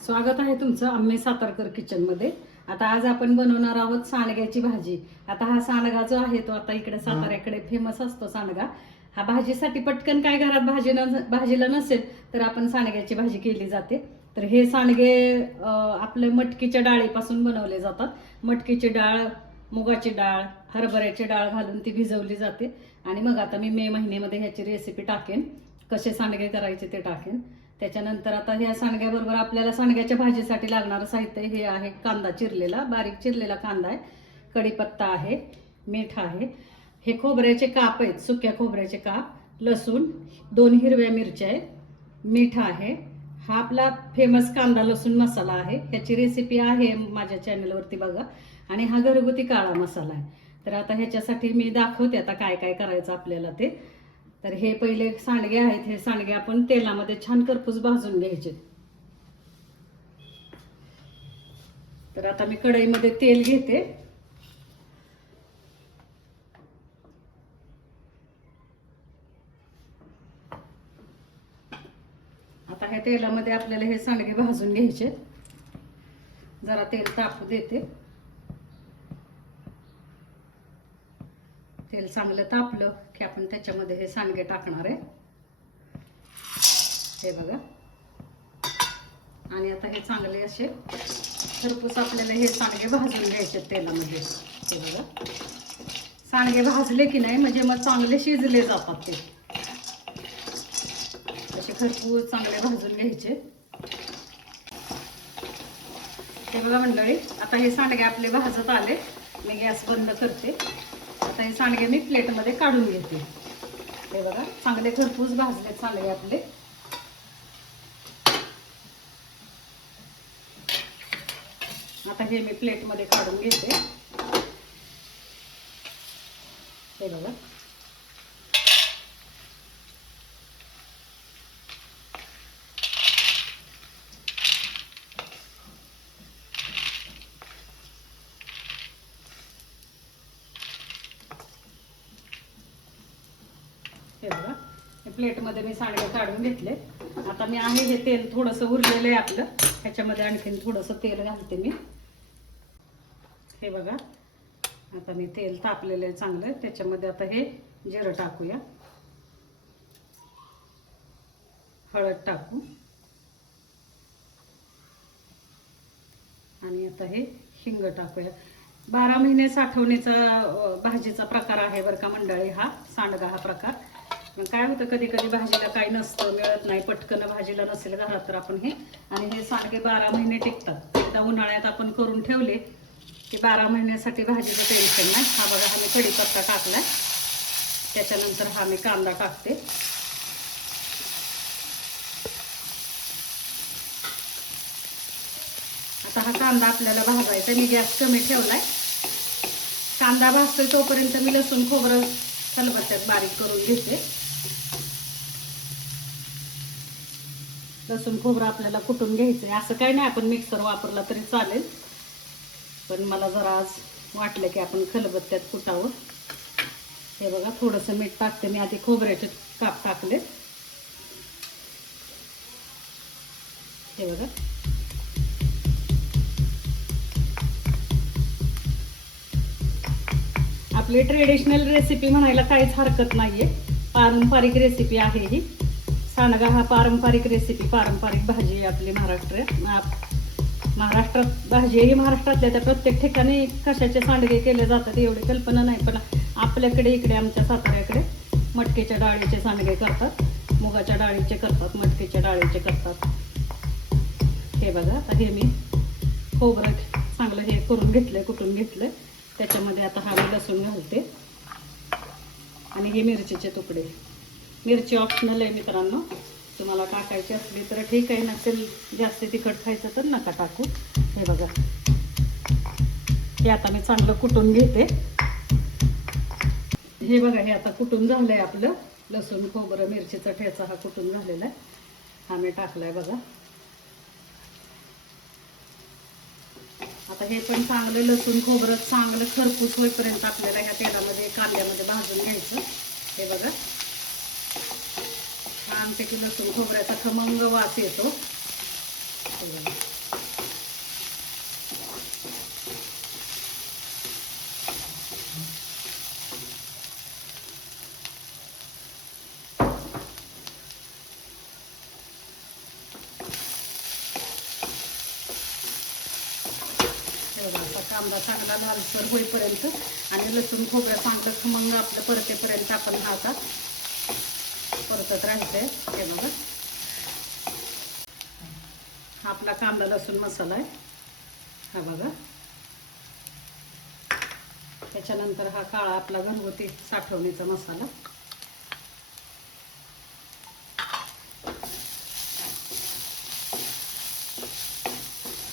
स्वागत आहे तुमचं आम्ही सातारकर किचनमध्ये। आता आज आपण बनवणार आहोत सांडग्याची भाजी। आता हा सांडगा जो आहे तो आता इकडे साताऱ्याकडे फेमस असतो सांडगा। हा भाजीसाठी पटकन काय घरात भाजीला नसेल तर आपण सांडग्याची भाजी केली जाते। तर हे सांडगे आपले मटकीच्या डाळीपासून बनवले जातात। मटकीची डाळ, मुगाची डाळ, हरभऱ्याची डाळ घालून ती भिजवली जाते आणि मग आता मी मे महिन्यामध्ये ह्याची रेसिपी टाकेन, कसे सांडगे करायचे ते टाकेन। त्याच्यानंतर आता ह्या सांडग्याबरोबर आपल्याला सांडग्याच्या भाजीसाठी लागणारं साहित्य हे आहे कांदा चिरलेला, बारीक चिरलेला कांदा आहे, कढीपत्ता आहे, मीठ आहे, हे खोबऱ्याचे काप आहेत, सुक्या खोबऱ्याचे काप, लसूण, 2 हिरव्या मिरच्या आहेत, मीठ आहे, हा आपला फेमस कांदा लसूण मसाला आहे। ह्याची रेसिपी आहे माझ्या चॅनलवरती बघा। आणि हा घरगुती काळा मसाला आहे। तर आता ह्याच्यासाठी मी दाखवते आता काय काय करायचं आपल्याला ते। तर हे पहिले सांडगे आहेत, हे सांडगे आपण तेलामध्ये छान करपूस भाजून घ्यायचे। तर आता मी कढईमध्ये तेल घेते। आता ह्या तेलामध्ये आपल्याला हे सांडगे भाजून घ्यायचे। जरा तेल तापू देते। तेल चांगलं तापलं की आपण त्याच्यामध्ये हे सांडगे टाकणार आहे, हे बघा। आणि आता हे चांगले असे खरपूस आपल्याला हे सांडगे भाजून घ्यायचे तेलामध्ये, हे बघा। सांडगे भाजले की नाही म्हणजे मग चांगले शिजले जातात ते, असे खरपूस चांगले भाजून घ्यायचे, हे बघा मंडळी। आता हे सांडगे आपले भाजत आले, मी गॅस बंद करते। आता हे सांडगे मी प्लेटमध्ये काढून घेते, हे बघा चांगले खरपूस भाजले सांडगे आपले। आता हे मी प्लेटमध्ये काढून घेते, हे बघा। हे बघा, हे प्लेटमध्ये मी सांडगे काढून घेतले। आता मी आहे हे तेल थोडंसं उरलेलं आहे आपलं, ह्याच्यामध्ये आणखीन थोडंसं तेल घालते मी, हे बघा। आता मी तेल तापलेलं आहे चांगलं, त्याच्यामध्ये आता हे जिरं टाकूया, हळद टाकू, आणि आता हे हिंग टाकूया। 12 महिने साठवणीचा भाजीचा प्रकार आहे बरं का मंडळी, हा सांडगा हा प्रकार। काय होतं कधी कधी भाजीला काही नसतं, मिळत नाही, पटकन भाजीला नसेल घरात तर आपण हे, आणि हे सांडगे 12 महिने टिकतात। एकदा उन्हाळ्यात आपण करून ठेवले की 12 महिन्यासाठी भाजीचं टेन्शन नाही। हा बघा, हा मी कढीपत्ता टाकलाय, त्याच्यानंतर हा मी कांदा टाकते। आता हा कांदा आपल्याला भाजायचा, मी गॅस कमी ठेवलाय। कांदा भाजतोय तोपर्यंत मी लसूण खोबरं खलबत्त्यात बारीक करून घेते। लसूण खोबरं आपल्याला कुटून घ्यायचंय, असं काही नाही आपण मिक्सर वापरला तरी चालेल, पण मला जरा आज वाटलं की आपण खलबत्त्यात कुटावं। हे बघा, थोडंसं मीठ टाकते मी, आधी खोबऱ्याचे काप टाकले, हे बघा। आपली ट्रेडिशनल रेसिपी म्हणायला काहीच हरकत नाहीये, पारंपरिक रेसिपी आहे ही। सांडगा हा पारंपरिक रेसिपी, पारंपरिक भाजी आहे आपली महाराष्ट्रात भाजी ही महाराष्ट्रातल्या त्या प्रत्येक ठिकाणी कशाचे सांडगे केले जातात एवढी कल्पना नाही, पण आपल्याकडे इकडे आमच्या साताऱ्याकडे मटकीच्या डाळीचे सांडगे करतात, मुगाच्या डाळीचे करतात, मटकीच्या डाळीचे करतात, हे बघा। आता हे मी खोबरं चांगलं हे करून घेतलंय, कुटून घेतलंय, त्याच्यामध्ये आता हा मी लसूण घालते, आणि हे मिरचीचे तुकडे। मिरची ऑप्शनल आहे मित्रांनो, तुम्हाला टाकायची असली तर ठीक आहे, नसेल जास्त तिखट खायचं तर नका टाकू, हे बघा। हे आता मी चांगलं कुटून घेते, हे बघा। हे आता कुटून झालंय आपलं लसूण खोबरं मिरचीचा ठेचा, हा कुटून झालेला आहे, हा मी टाकलाय बघा। आता हे पण चांगलं लसूण खोबरं चांगलं खरपूस होईपर्यंत आपल्याला ह्या तेलामध्ये कांद्यामध्ये भाजून घ्यायचं, हे बघा। छानपैकी लसूण खोबऱ्याचा खमंग वास येतो, हे बघा. असा कांदा चांगला लालसर होईपर्यंत आणि लसूण खोबरं चांगलं खमंग आपलं परतेपर्यंत आपण हा आता परतत राहायचंय. हे बघा, हा आपला कांदा लसूण मसाला आहे. हा बघा, त्याच्यानंतर हा काळा आपला घरगुती साठवणीचा मसाला.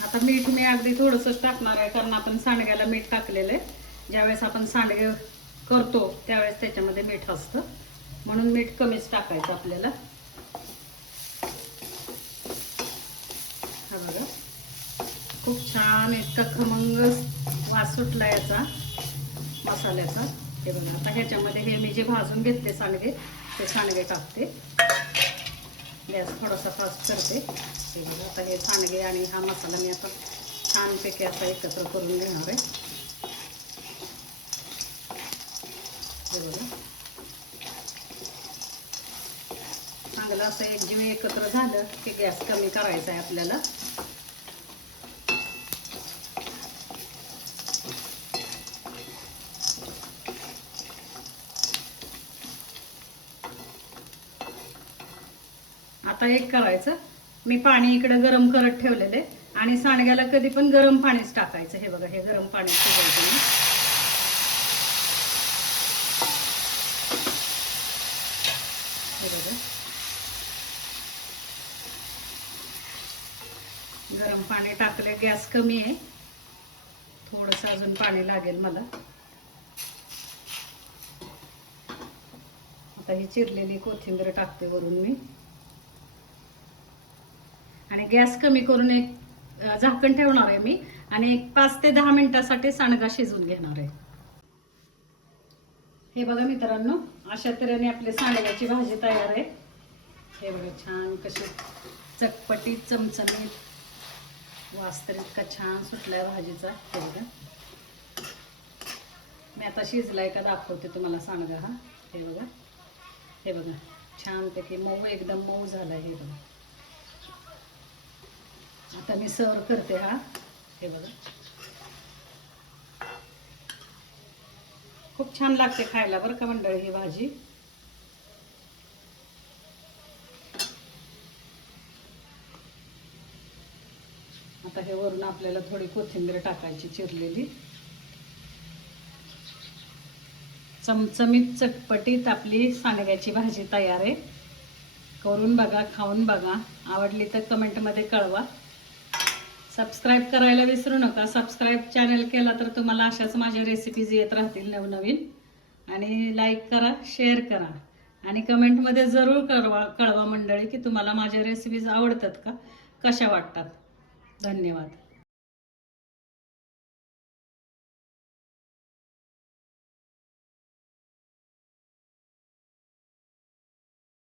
आता मीठ मी अगदी थोडंसंच टाकणार आहे, कारण आपण सांडग्याला मीठ टाकलेलं आहे. ज्यावेळेस आपण सांडगे करतो त्यावेळेस त्याच्यामध्ये मीठ असतं, म्हणून मीठ कमीच टाकायचं आपल्याला. हा बघा, खूप छान इतका खमंग वास सुटला याचा मसाल्याचा. हे बघा, आता ह्याच्यामध्ये हे मी जे भाजून घेतले सांडगे ते सांडगे टाकते. गॅस थोडासा फास्ट करते. हे बघा, आता हे सांडगे आणि हा मसाला मी आता छानपैकी असा एकत्र करून घेणार आहे. हे बघा, चांगलं असं एकजीव एकत्र झालं की गॅस कमी करायचा आहे आपल्याला. आता एक करायचं, मी पाणी इकडे गरम करत ठेवलेले आणि सांडग्याला कधी पण गरम पाणीच टाकायचं. हे बघा, हे गरम पाणी शिजवायचं मी. हे बघा, गरम पाणी टाकले. गॅस कमी आहे, थोडंसं अजून पाणी लागेल मला. आता ही चिरलेली कोथिंबीर टाकते वरून मी आणि गॅस कमी करून एक झाकण ठेवणार आहे मी आणि एक 5 ते 10 मिनिटासाठी सांडगा शिजवून घेणार आहे. हे बघा मित्रांनो, अशा तऱ्हेने आपली सांडग्याची भाजी तयार आहे. हे बघा, छान कशी चटपटीत चमचमीत वास तर इतका छान सुटलाय भाजीचा. हे बघा, मी आता शिजलाय का दाखवते तुम्हाला सांडगा हा. हे बघा, हे बघा, छानपैकी मऊ, एकदम मऊ झालाय. हे बघा, आता मी सर्व करते हा. हे बघा, खूप छान लागते खायला बरं का मंडळी ही भाजी. आता हे वरून आपल्याला थोडी कोथिंबीर टाकायची चिरलेली. चमचमीत चटपटीत आपली सांडग्याची भाजी तयार आहे. करून बघा, खाऊन बघा, आवडली तर कमेंटमध्ये कळवा. सबस्क्राईब करायला विसरू नका. सबस्क्राईब चॅनल केला तर तुम्हाला अशाच माझ्या रेसिपीज येत राहतील नवनवीन. आणि लाईक करा, शेअर करा आणि कमेंटमध्ये जरूर कळवा मंडळी की तुम्हाला माझ्या रेसिपीज आवडतात का, कशा वाटतात. धन्यवाद.